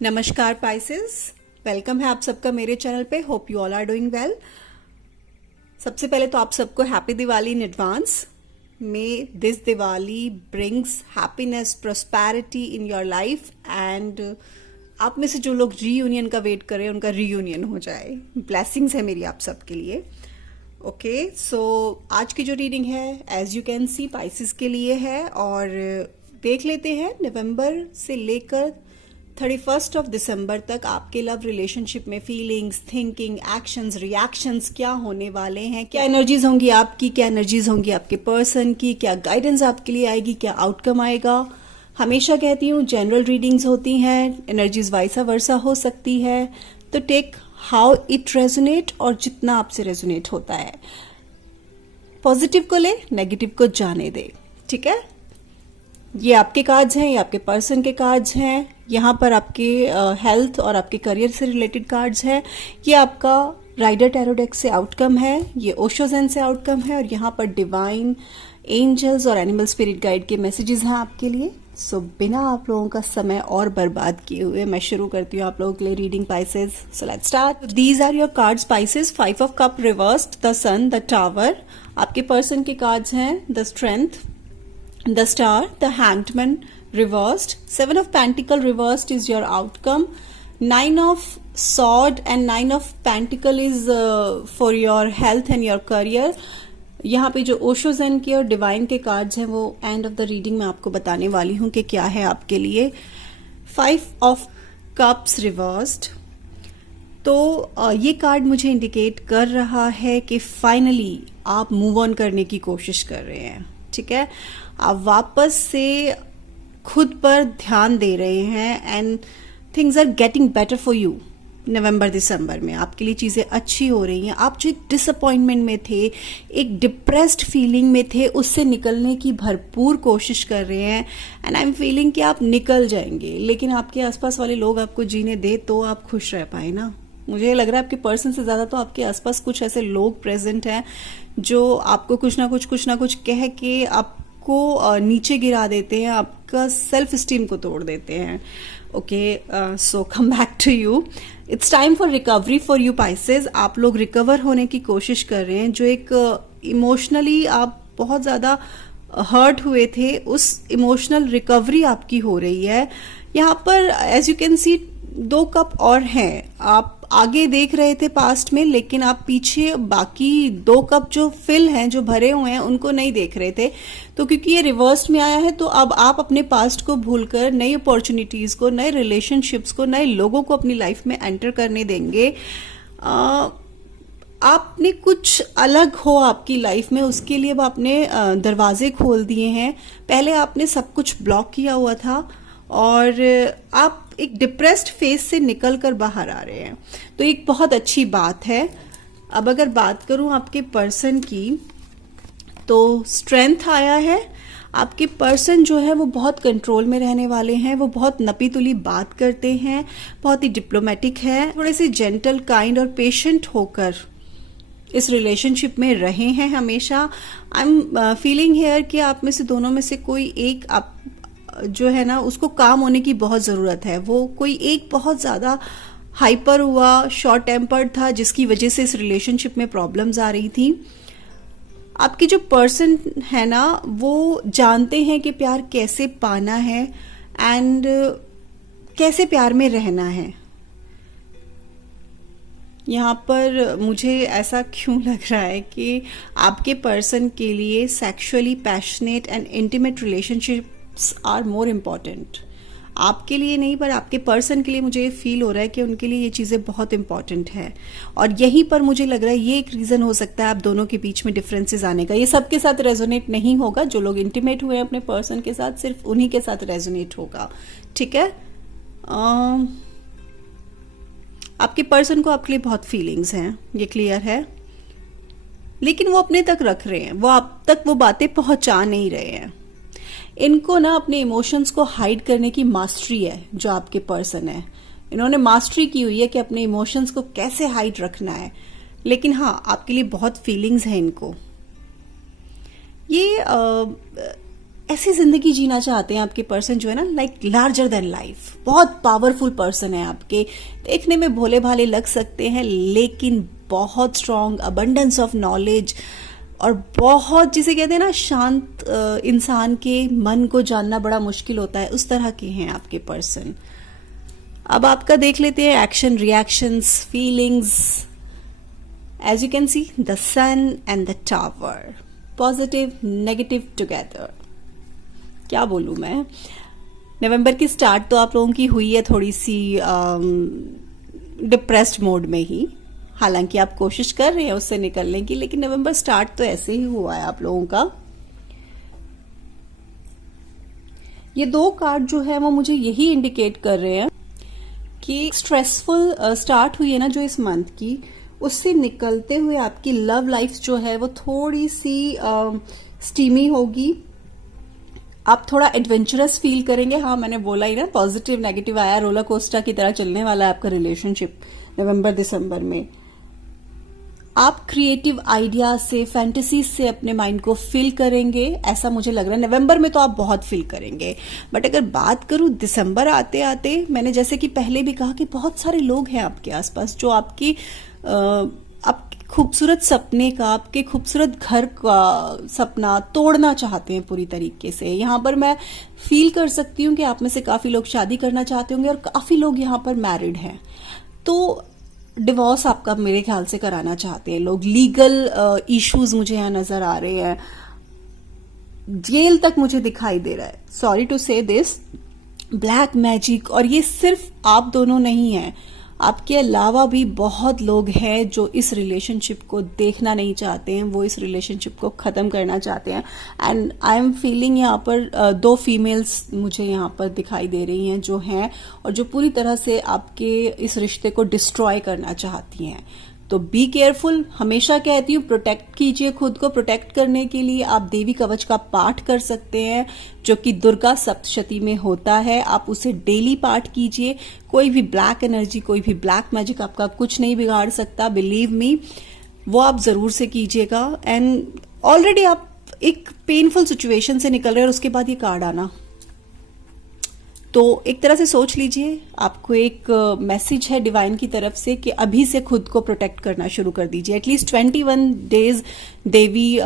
नमस्कार Pisces, welcome है आप सबका मेरे चैनल पे। Hope you all are doing well. सबसे पहले तो आप सबको happy Diwali in advance. May this Diwali brings happiness, prosperity in your life and आप में से जो लोग रीयूनियन का वेट कर रहे हैं उनका रीयूनियन हो जाए। ब्लेसिंग्स है मेरी आप सबके लिए। ओके, सो आज की जो रीडिंग है as you can see Pisces के लिए है और देख लेते हैं नवंबर से लेकर 31 ऑफ दिसंबर तक आपके लव रिलेशनशिप में फीलिंग्स, थिंकिंग, एक्शंस, रिएक्शंस क्या होने वाले हैं, क्या एनर्जीज होंगी आपकी, क्या एनर्जीज होंगी आपके पर्सन की, क्या गाइडेंस आपके लिए आएगी, क्या आउटकम आएगा। हमेशा कहती हूँ जनरल रीडिंग्स होती हैं, एनर्जीज वाइसा वर्सा हो सकती है, तो टेक हाउ इट रेजोनेट और जितना आपसे रेजोनेट होता है। पॉजिटिव को ले, नेगेटिव को जाने दे। ठीक है, ये आपके कार्ड्स हैं, ये आपके पर्सन के कार्ड्स हैं। यहाँ पर आपके हेल्थ और आपके करियर से रिलेटेड कार्ड्स हैं। ये आपका राइडर टैरो डेक से आउटकम है, ये ओशो ज़ेन से आउटकम है और यहाँ पर डिवाइन, एंजल्स और एनिमल स्पिरिट गाइड के मैसेजेस हैं आपके लिए। सो बिना आप लोगों का समय और बर्बाद किए हुए मैं शुरू करती हूँ आप लोगों के लिए reading Pisces. So let's start. These are your cards Pisces. 5 of cup reversed, the sun, the tower. आपके पर्सन के कार्ड्स हैं the strength, the star, the hanged man reversed, 7 of pentacle reversed is your outcome, 9 of sword and 9 of pentacle is for your health and your career। यहाँ पे जो Osho Zen के और divine के cards हैं वो एंड ऑफ द रीडिंग में आपको बताने वाली हूँ कि क्या है आपके लिए। 5 ऑफ कप्स रिवर्स्ड, तो ये कार्ड मुझे इंडिकेट कर रहा है कि फाइनली आप मूव ऑन करने की कोशिश कर रहे हैं। ठीक है, आप वापस से खुद पर ध्यान दे रहे हैं and things are getting better for you. नवंबर दिसंबर में आपके लिए चीज़ें अच्छी हो रही हैं। आप जो एक डिसअपॉइंटमेंट में थे, एक डिप्रेस्ड फीलिंग में थे, उससे निकलने की भरपूर कोशिश कर रहे हैं एंड आई एम फीलिंग कि आप निकल जाएंगे, लेकिन आपके आसपास वाले लोग आपको जीने दे तो आप खुश रह पाए ना। मुझे लग रहा है आपके पर्सन से ज़्यादा तो आपके आसपास कुछ ऐसे लोग प्रेजेंट हैं जो आपको कुछ ना कुछ कह के आपको नीचे गिरा देते हैं, आपका सेल्फ स्टीम को तोड़ देते हैं। Okay, so come back to you. It's time for recovery for you Pisces. आप लोग रिकवर होने की कोशिश कर रहे हैं। जो एक इमोशनली आप बहुत ज़्यादा हर्ट हुए थे, उस इमोशनल रिकवरी आपकी हो रही है। यहाँ पर as you can see 2 cup और हैं। आप आगे देख रहे थे पास्ट में, लेकिन आप पीछे बाकी 2 कप जो फिल हैं, जो भरे हुए हैं, उनको नहीं देख रहे थे। तो क्योंकि ये रिवर्स में आया है तो अब आप अपने पास्ट को भूलकर नई अपॉर्चुनिटीज को, नए रिलेशनशिप्स को, नए लोगों को अपनी लाइफ में एंटर करने देंगे। आपने कुछ अलग हो आपकी लाइफ में, उसके लिए अब आपने दरवाजे खोल दिए हैं। पहले आपने सब कुछ ब्लॉक किया हुआ था और आप एक डिप्रेस्ड फेज से निकलकर बाहर आ रहे हैं, तो एक बहुत अच्छी बात है। अब अगर बात करूं आपके पर्सन की, तो स्ट्रेंथ आया है। आपके पर्सन जो है वो बहुत कंट्रोल में रहने वाले हैं, वो बहुत नपी तुली बात करते हैं, बहुत ही डिप्लोमेटिक है, थोड़े से जेंटल, काइंड और पेशेंट होकर इस रिलेशनशिप में रहे हैं हमेशा। आई एम फीलिंग हेयर कि आप में से दोनों में से कोई एक आप जो है ना, उसको काम होने की बहुत ज़रूरत है। वो कोई एक बहुत ज़्यादा हाइपर हुआ, शॉर्ट टेम्पर्ड था, जिसकी वजह से इस रिलेशनशिप में प्रॉब्लम्स आ रही थी। आपकी जो पर्सन है ना, वो जानते हैं कि प्यार कैसे पाना है एंड कैसे प्यार में रहना है। यहाँ पर मुझे ऐसा क्यों लग रहा है कि आपके पर्सन के लिए sexually passionate and intimate relationship are more important. आपके लिए नहीं, पर आपके पर्सन के लिए मुझे ये फील हो रहा है कि उनके लिए ये चीज़ें बहुत इंपॉर्टेंट है। और यहीं पर मुझे लग रहा है ये एक रीज़न हो सकता है आप दोनों के बीच में डिफरेंसेस आने का। ये सबके साथ रेजोनेट नहीं होगा। जो लोग इंटीमेट हुए हैं अपने पर्सन के साथ, सिर्फ उन्हीं के साथ रेजोनेट होगा। ठीक है, आपके पर्सन को आपके लिए बहुत फीलिंग्स हैं, ये क्लियर है, लेकिन वो अपने तक रख रहे हैं, वो आप तक वो बातें पहुंचा नहीं रहे हैं। इनको ना अपने इमोशंस को हाइड करने की मास्टरी है जो आपके पर्सन है। इन्होंने मास्टरी की हुई है कि अपने इमोशंस को कैसे हाइड रखना है, लेकिन हाँ आपके लिए बहुत फीलिंग्स हैं इनको। ये ऐसी जिंदगी जीना चाहते हैं आपके पर्सन जो है ना, लाइक लार्जर देन लाइफ। बहुत पावरफुल पर्सन है आपके, देखने में भोले भाले लग सकते हैं लेकिन बहुत स्ट्रांग, अबंडेंस ऑफ नॉलेज और बहुत, जिसे कहते हैं ना, शांत इंसान के मन को जानना बड़ा मुश्किल होता है, उस तरह के हैं आपके पर्सन। अब आपका देख लेते हैं action, reactions, feelings. As you can see the sun and the tower, positive negative together. क्या बोलूं मैं, नवंबर की स्टार्ट तो आप लोगों की हुई है थोड़ी सी डिप्रेस्ड मोड में ही, हालांकि आप कोशिश कर रहे हैं उससे निकलने की, लेकिन नवंबर स्टार्ट तो ऐसे ही हुआ है आप लोगों का। ये 2 कार्ड जो है वो मुझे यही इंडिकेट कर रहे हैं कि स्ट्रेसफुल स्टार्ट हुई है ना जो इस मंथ की, उससे निकलते हुए आपकी लव लाइफ जो है वो थोड़ी सी स्टीमी होगी। आप थोड़ा एडवेंचरस फील करेंगे। हाँ, मैंने बोला ही ना, पॉजिटिव नेगेटिव आया, रोलर कोस्टर की तरह चलने वाला है आपका रिलेशनशिप नवंबर दिसंबर में। आप क्रिएटिव आइडिया से, फैंटेसी से अपने माइंड को फिल करेंगे, ऐसा मुझे लग रहा है। नवंबर में तो आप बहुत फील करेंगे, बट अगर बात करूं दिसंबर आते आते, मैंने जैसे कि पहले भी कहा कि बहुत सारे लोग हैं आपके आसपास जो आपकी खूबसूरत सपने का, आपके खूबसूरत घर का सपना तोड़ना चाहते हैं पूरी तरीके से। यहाँ पर मैं फील कर सकती हूँ कि आप में से काफी लोग शादी करना चाहते होंगे और काफी लोग यहाँ पर मैरिड हैं, तो डिवोर्स आपका मेरे ख्याल से कराना चाहते हैं लोग। लीगल इश्यूज मुझे यहाँ नजर आ रहे हैं, जेल तक मुझे दिखाई दे रहा है। सॉरी टू से दिस, ब्लैक मैजिक। और ये सिर्फ आप दोनों नहीं है, आपके अलावा भी बहुत लोग हैं जो इस रिलेशनशिप को देखना नहीं चाहते हैं, वो इस रिलेशनशिप को खत्म करना चाहते हैं। एंड आई एम फीलिंग यहाँ पर 2 फीमेल्स मुझे यहाँ पर दिखाई दे रही हैं जो हैं और जो पूरी तरह से आपके इस रिश्ते को डिस्ट्रॉय करना चाहती हैं। तो बी केयरफुल, हमेशा कहती हूँ प्रोटेक्ट कीजिए खुद को। प्रोटेक्ट करने के लिए आप देवी कवच का पाठ कर सकते हैं जो कि दुर्गा सप्तशती में होता है, आप उसे डेली पाठ कीजिए। कोई भी ब्लैक एनर्जी, कोई भी ब्लैक मैजिक आपका कुछ नहीं बिगाड़ सकता, बिलीव मी, वो आप जरूर से कीजिएगा। एंड ऑलरेडी आप एक पेनफुल सिचुएशन से निकल रहे हैं और उसके बाद ये कार्ड आना, तो एक तरह से सोच लीजिए, आपको एक मैसेज है डिवाइन की तरफ से कि अभी से खुद को प्रोटेक्ट करना शुरू कर दीजिए। एटलीस्ट 21 डेज देवी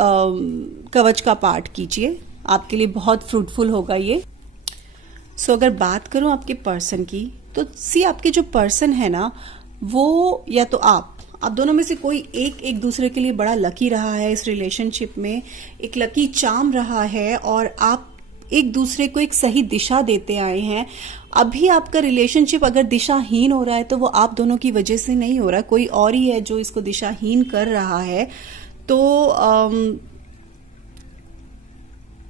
कवच का पाठ कीजिए, आपके लिए बहुत फ्रूटफुल होगा ये। सो अगर बात करूं आपके पर्सन की, तो सी आपके जो पर्सन है ना, वो या तो आप दोनों में से कोई एक दूसरे के लिए बड़ा लकी रहा है इस रिलेशनशिप में, एक लकी चार्म रहा है और आप एक दूसरे को एक सही दिशा देते आए हैं। अभी आपका रिलेशनशिप अगर दिशाहीन हो रहा है तो वो आप दोनों की वजह से नहीं हो रहा, कोई और ही है जो इसको दिशाहीन कर रहा है। तो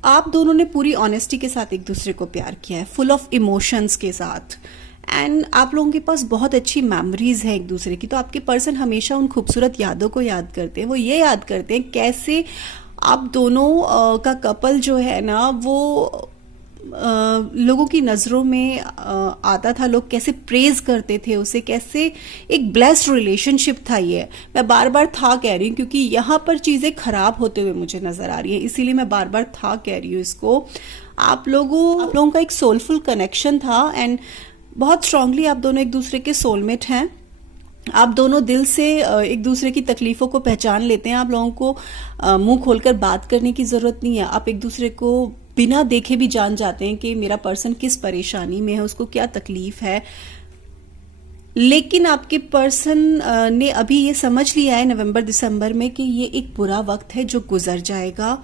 आप दोनों ने पूरी ऑनेस्टी के साथ एक दूसरे को प्यार किया है, फुल ऑफ इमोशंस के साथ। एंड आप लोगों के पास बहुत अच्छी मेमोरीज है एक दूसरे की। तो आपके पर्सन हमेशा उन खूबसूरत यादों को याद करते हैं। वो ये याद करते हैं कैसे आप दोनों का कपल जो है ना, वो लोगों की नजरों में आता था, लोग कैसे प्रेज करते थे उसे, कैसे एक ब्लेस्ड रिलेशनशिप था ये। मैं बार बार था कह रही हूँ क्योंकि यहाँ पर चीजें खराब होते हुए मुझे नजर आ रही है, इसीलिए मैं बार बार था कह रही हूँ इसको। आप लोगों का एक सोलफुल कनेक्शन था एंड बहुत स्ट्रांगली आप दोनों एक दूसरे के सोलमेट हैं। आप दोनों दिल से एक दूसरे की तकलीफों को पहचान लेते हैं। आप लोगों को मुंह खोलकर बात करने की जरूरत नहीं है, आप एक दूसरे को बिना देखे भी जान जाते हैं कि मेरा पर्सन किस परेशानी में है, उसको क्या तकलीफ है। लेकिन आपके पर्सन ने अभी ये समझ लिया है नवंबर दिसंबर में कि ये एक बुरा वक्त है जो गुजर जाएगा,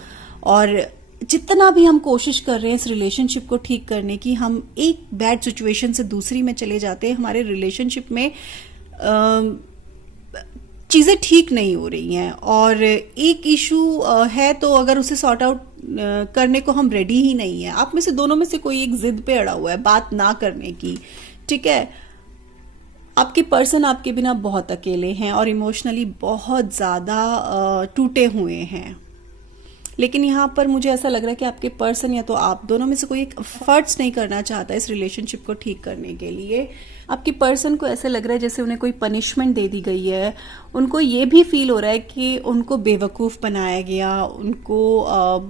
और जितना भी हम कोशिश कर रहे हैं इस रिलेशनशिप को ठीक करने की, हम एक बैड सिचुएशन से दूसरी में चले जाते हैं। हमारे रिलेशनशिप में चीजें ठीक नहीं हो रही हैं और एक इशू है तो अगर उसे सॉर्ट आउट करने को हम रेडी ही नहीं है। आप में से दोनों में से कोई एक जिद पे अड़ा हुआ है बात ना करने की, ठीक है। आपके पर्सन आपके बिना बहुत अकेले हैं और इमोशनली बहुत ज्यादा टूटे हुए हैं। लेकिन यहाँ पर मुझे ऐसा लग रहा है कि आपके पर्सन या तो आप दोनों में से कोई एक एफर्ट्स नहीं करना चाहता इस रिलेशनशिप को ठीक करने के लिए। आपकी पर्सन को ऐसे लग रहा है जैसे उन्हें कोई पनिशमेंट दे दी गई है। उनको ये भी फील हो रहा है कि उनको बेवकूफ़ बनाया गया, उनको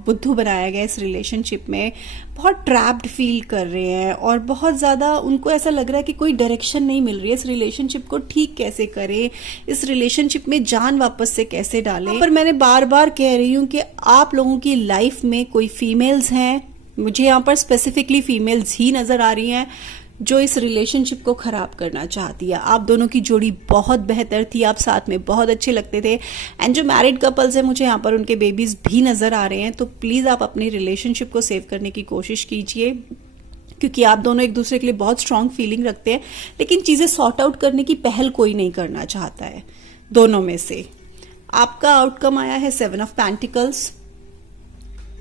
बुद्धू बनाया गया इस रिलेशनशिप में। बहुत ट्रैप्ड फील कर रहे हैं और बहुत ज़्यादा उनको ऐसा लग रहा है कि कोई डायरेक्शन नहीं मिल रही है। इस रिलेशनशिप को ठीक कैसे करें, इस रिलेशनशिप में जान वापस से कैसे डालें। पर मैंने बार बार कह रही हूँ कि आप लोगों की लाइफ में कोई फीमेल्स हैं, मुझे यहाँ पर स्पेसिफिकली फीमेल्स ही नज़र आ रही हैं, जो इस रिलेशनशिप को खराब करना चाहती है। आप दोनों की जोड़ी बहुत बेहतर थी, आप साथ में बहुत अच्छे लगते थे। एंड जो मैरिड कपल्स हैं, मुझे यहाँ पर उनके बेबीज भी नजर आ रहे हैं। तो प्लीज आप अपनी रिलेशनशिप को सेव करने की कोशिश कीजिए, क्योंकि आप दोनों एक दूसरे के लिए बहुत स्ट्रांग फीलिंग रखते हैं, लेकिन चीजें सॉर्ट आउट करने की पहल कोई नहीं करना चाहता है दोनों में से। आपका आउटकम आया है 7 ऑफ पेंटिकल्स।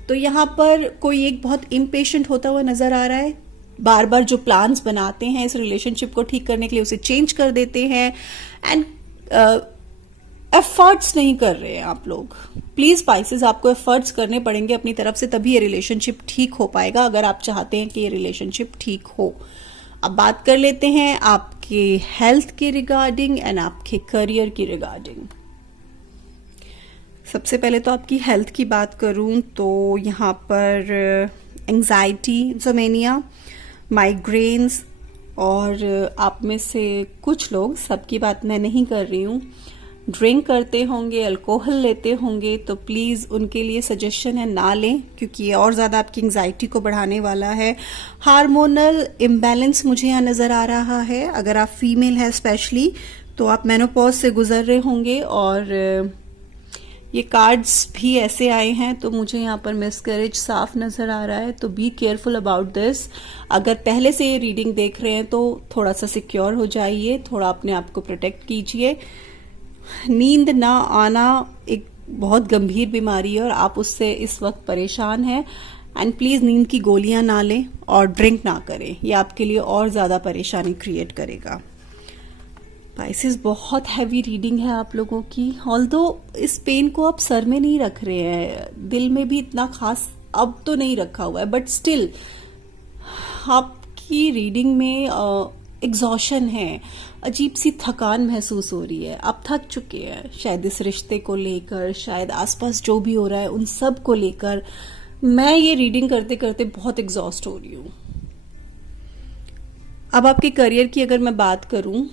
तो यहाँ पर कोई एक बहुत इम्पेशेंट होता हुआ नजर आ रहा है, बार बार जो प्लान्स बनाते हैं इस रिलेशनशिप को ठीक करने के लिए उसे चेंज कर देते हैं एंड एफर्ट्स नहीं कर रहे हैं आप लोग। प्लीज पाइसेस, आपको एफर्ट्स करने पड़ेंगे अपनी तरफ से, तभी ये रिलेशनशिप ठीक हो पाएगा, अगर आप चाहते हैं कि ये रिलेशनशिप ठीक हो। अब बात कर लेते हैं आपके हेल्थ के रिगार्डिंग एंड आपके करियर की रिगार्डिंग। सबसे पहले तो आपकी हेल्थ की बात करूं तो यहाँ पर एंजाइटी, इंसोमेनिया, माइग्रेन्स, और आप में से कुछ लोग, सबकी बात मैं नहीं कर रही हूँ, ड्रिंक करते होंगे, अल्कोहल लेते होंगे। तो प्लीज़ उनके लिए सजेशन है ना लें, क्योंकि ये और ज़्यादा आपकी एंजाइटी को बढ़ाने वाला है। हार्मोनल इम्बैलेंस मुझे यहाँ नज़र आ रहा है। अगर आप फीमेल है स्पेशली, तो आप मेनोपॉज से गुजर रहे होंगे, और ये कार्ड्स भी ऐसे आए हैं, तो मुझे यहाँ पर मिसकैरेज साफ नजर आ रहा है। तो बी केयरफुल अबाउट दिस। अगर पहले से ये रीडिंग देख रहे हैं तो थोड़ा सा सिक्योर हो जाइए, थोड़ा अपने आप को प्रोटेक्ट कीजिए। नींद ना आना एक बहुत गंभीर बीमारी है और आप उससे इस वक्त परेशान हैं। एंड प्लीज नींद की गोलियां ना लें और ड्रिंक ना करें, ये आपके लिए और ज्यादा परेशानी क्रिएट करेगा। पाइसेस, बहुत हैवी रीडिंग है आप लोगों की। ऑल्दो इस पेन को आप सर में नहीं रख रहे हैं, दिल में भी इतना खास अब तो नहीं रखा हुआ है, बट स्टिल आपकी रीडिंग में एग्जॉशन है, अजीब सी थकान महसूस हो रही है। आप थक चुके हैं, शायद इस रिश्ते को लेकर, शायद आसपास जो भी हो रहा है उन सब को लेकर। मैं ये रीडिंग करते करते बहुत एग्जॉस्ट हो रही हूँ। अब आपके करियर की अगर मैं बात करूं,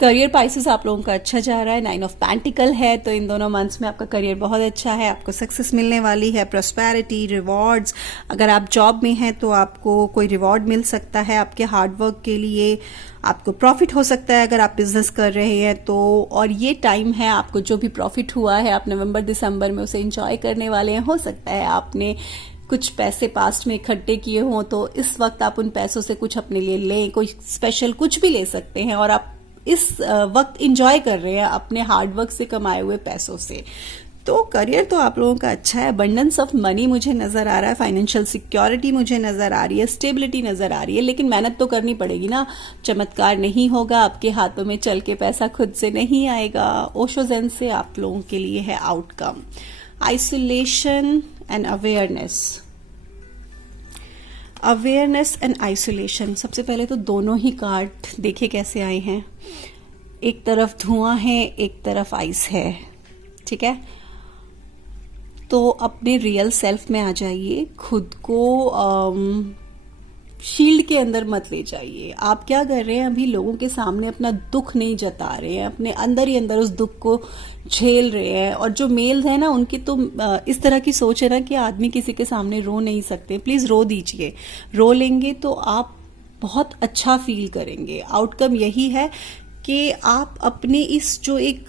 करियर पाइसेस आप लोगों का अच्छा जा रहा है। 9 ऑफ पेंटिकल है, तो इन दोनों मंथ्स में आपका करियर बहुत अच्छा है, आपको सक्सेस मिलने वाली है, प्रॉस्पेरिटी, रिवॉर्ड्स। अगर आप जॉब में हैं तो आपको कोई रिवॉर्ड मिल सकता है आपके हार्डवर्क के लिए, आपको प्रॉफिट हो सकता है अगर आप बिजनेस कर रहे हैं तो। और ये टाइम है, आपको जो भी प्रॉफिट हुआ है आप नवंबर दिसंबर में उसे एंजॉय करने वाले हैं। हो सकता है आपने कुछ पैसे पास्ट में इकट्ठे किए हों, तो इस वक्त आप उन पैसों से कुछ अपने लिए लें, कोई स्पेशल कुछ भी ले सकते हैं, और आप इस वक्त इंजॉय कर रहे हैं अपने हार्डवर्क से कमाए हुए पैसों से। तो करियर तो आप लोगों का अच्छा है। अबंडेंस ऑफ मनी मुझे नजर आ रहा है, फाइनेंशियल सिक्योरिटी मुझे नजर आ रही है, स्टेबिलिटी नजर आ रही है, लेकिन मेहनत तो करनी पड़ेगी ना। चमत्कार नहीं होगा, आपके हाथों में चल के पैसा खुद से नहीं आएगा। ओशो ज़ेन से आप लोगों के लिए है outcome isolation and awareness. Awareness and isolation, सबसे पहले तो दोनों ही कार्ड देखे कैसे आए हैं। एक तरफ धुआं है, एक तरफ आइस है, ठीक है। तो अपने रियल सेल्फ में आ जाइए, खुद को शील्ड के अंदर मत ले जाइए। आप क्या कर रहे हैं, अभी लोगों के सामने अपना दुख नहीं जता रहे हैं, अपने अंदर ही अंदर उस दुख को झेल रहे हैं। और जो मेल्स हैं ना, उनकी तो इस तरह की सोच है ना कि आदमी किसी के सामने रो नहीं सकते। प्लीज रो दीजिए, रो लेंगे तो आप बहुत अच्छा फील करेंगे। आउटकम यही है कि आप अपने इस जो एक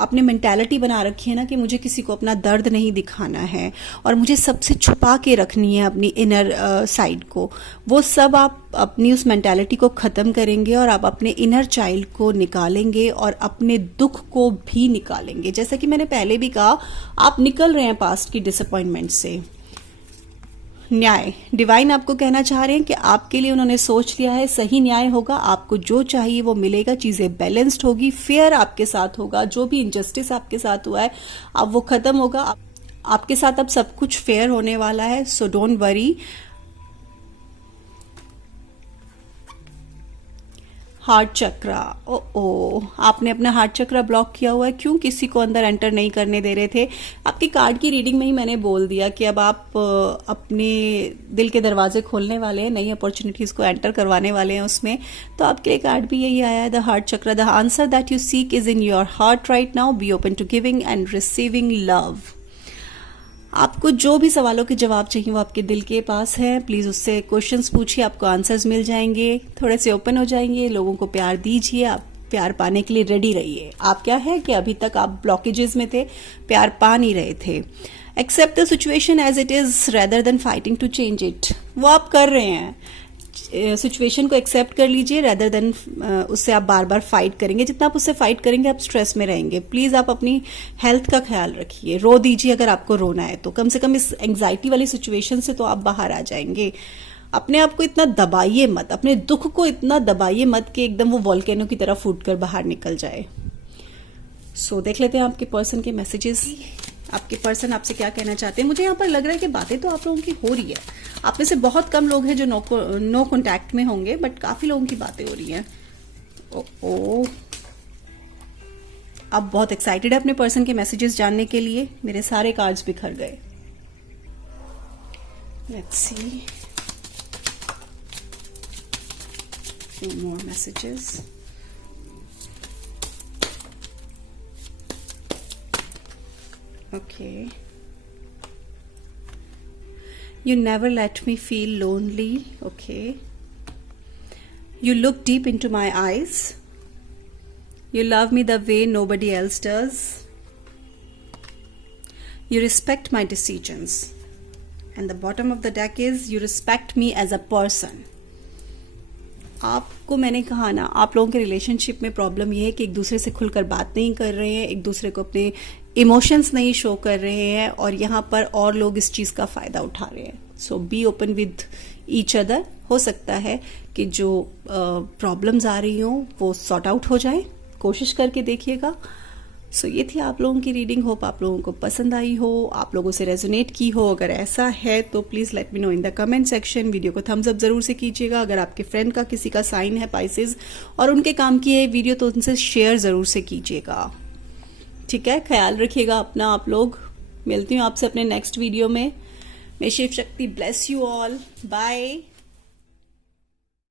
आपने मेंटालिटी बना रखी है ना कि मुझे किसी को अपना दर्द नहीं दिखाना है और मुझे सबसे छुपा के रखनी है अपनी इनर साइड को, वो सब आप अपनी उस मेंटालिटी को ख़त्म करेंगे और आप अपने इनर चाइल्ड को निकालेंगे और अपने दुख को भी निकालेंगे। जैसा कि मैंने पहले भी कहा, आप निकल रहे हैं पास्ट की डिसअपॉइंटमेंट से। न्याय, डिवाइन आपको कहना चाह रहे हैं कि आपके लिए उन्होंने सोच लिया है, सही न्याय होगा, आपको जो चाहिए वो मिलेगा, चीजें बैलेंस्ड होगी, फेयर आपके साथ होगा। जो भी इनजस्टिस आपके साथ हुआ है अब वो खत्म होगा, आपके साथ अब सब कुछ फेयर होने वाला है। So don't worry. हार्ट चक्रा। ओ आपने अपना हार्ट चक्रा ब्लॉक किया हुआ है। क्यों? किसी को अंदर एंटर नहीं करने दे रहे थे। आपकी कार्ड की रीडिंग में ही मैंने बोल दिया कि अब आप अपने दिल के दरवाजे खोलने वाले हैं, नई अपॉर्चुनिटीज को एंटर करवाने वाले हैं उसमें। तो आपके लिए कार्ड भी यही आया है, the heart chakra. The answer that you seek is in your heart right now. Be open to giving and receiving love. आपको जो भी सवालों के जवाब चाहिए वो आपके दिल के पास है। प्लीज उससे क्वेश्चंस पूछिए, आपको आंसर्स मिल जाएंगे। थोड़े से ओपन हो जाएंगे, लोगों को प्यार दीजिए। आप प्यार पाने के लिए रेडी रहिए। आप क्या है कि अभी तक आप ब्लॉकेजेस में थे, प्यार पा नहीं रहे थे। Accept the situation as it is rather than fighting to change it. वो आप कर रहे हैं। सिचुएशन को एक्सेप्ट कर लीजिए, रेदर देन उससे आप बार बार फाइट करेंगे। जितना आप उससे फाइट करेंगे आप स्ट्रेस में रहेंगे। प्लीज आप अपनी हेल्थ का ख्याल रखिए। रो दीजिए अगर आपको रोना है तो, कम से कम इस एंग्जाइटी वाली सिचुएशन से तो आप बाहर आ जाएंगे। अपने आप को इतना दबाइए मत, अपने दुख को इतना दबाइए मत कि एकदम वो वॉल्केनो की तरह फूट कर बाहर निकल जाए। सो देख लेते हैं आपके पर्सन के मैसेजेस। आपके पर्सन आपसे क्या कहना चाहते हैं। मुझे यहाँ पर लग रहा है कि बातें तो आप लोगों की हो रही है। आप में से बहुत कम लोग हैं जो नो कॉन्टैक्ट में होंगे, बट काफी लोगों की बातें हो रही हैं। ओ आप बहुत एक्साइटेड है अपने पर्सन के मैसेजेस जानने के लिए। मेरे सारे कार्ड्स बिखर गए। Let's see few more messages. Okay. You never let me feel lonely. Okay. You look deep into my eyes. You love me the way nobody else does. You respect my decisions. And the bottom of the deck is you respect me as a person. आपको मैंने कहा ना, आप लोगों के relationship में problem ये है कि एक दूसरे से खुलकर बात नहीं कर रहे हैं, एक दूसरे को अपने इमोशंस नहीं शो कर रहे हैं, और यहाँ पर और लोग इस चीज़ का फ़ायदा उठा रहे हैं। So be open with each other. हो सकता है कि जो प्रॉब्लम्स आ रही हों वो सॉर्ट आउट हो जाए, कोशिश करके देखिएगा। सो ये थी आप लोगों की रीडिंग। होप आप लोगों को पसंद आई हो, आप लोगों से रेजोनेट की हो। अगर ऐसा है तो please let me know in the comment section. Video को थम्स अप जरूर से कीजिएगा। अगर आपके फ्रेंड का किसी का साइन है पाइसेस और उनके काम की है वीडियो तो उनसे शेयर जरूर से कीजिएगा। ठीक है, ख्याल रखिएगा अपना आप लोग। मिलती हूँ आपसे अपने नेक्स्ट वीडियो में। मे Shiv Shakti bless you all. Bye.